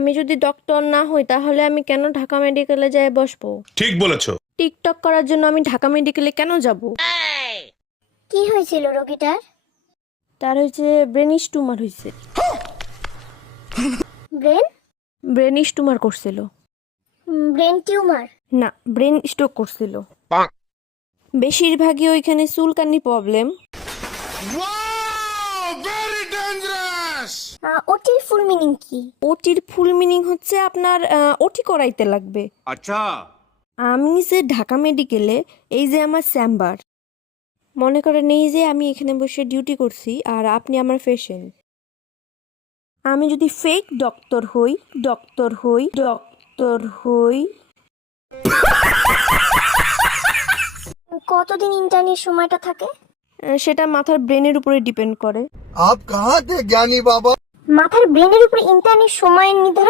আমি যদি ডক্টর না হই তাহলে আমি কেন ঢাকা মেডিকেলে যেয়ে বসবো? ঠিক বলেছো। টিকটক করার জন্য আমি ঢাকা মেডিকেলে কেন যাব? কি হয়েছিল রোগীটার? তার হচ্ছে ব্রেনিশ টিউমার হয়েছে। ব্রেন ব্রেনিশ টিউমার করছিল। Brain tumour? না, ব্রেন স্ট্রোক করছিল। বেশিরভাগই ওইখানে চুলকানি প্রবলেম। ওটির ফুল মিনিং কি? ওটির ফুল মিনিং হচ্ছে আপনার ওটি করাইতে লাগবে। আচ্ছা। আমি যে ঢাকা মেডিকেলে, এই যে আমার চেম্বার, মনে করেন এই যে আমি এখানে বসে ডিউটি করছি আর আপনি আমার পেশেন্ট। আমি যদি ফেক ডক্টর হই, কতদিন ইন্টার্নের সময়টা থাকে? সেটা মাথার ব্রেনের উপরে ডিপেন্ড করে। आप कहाँ थे ज्ञानी बाबा? মাথার ব্রেনের উপর ইন্টার্নের সময় নির্ধারণ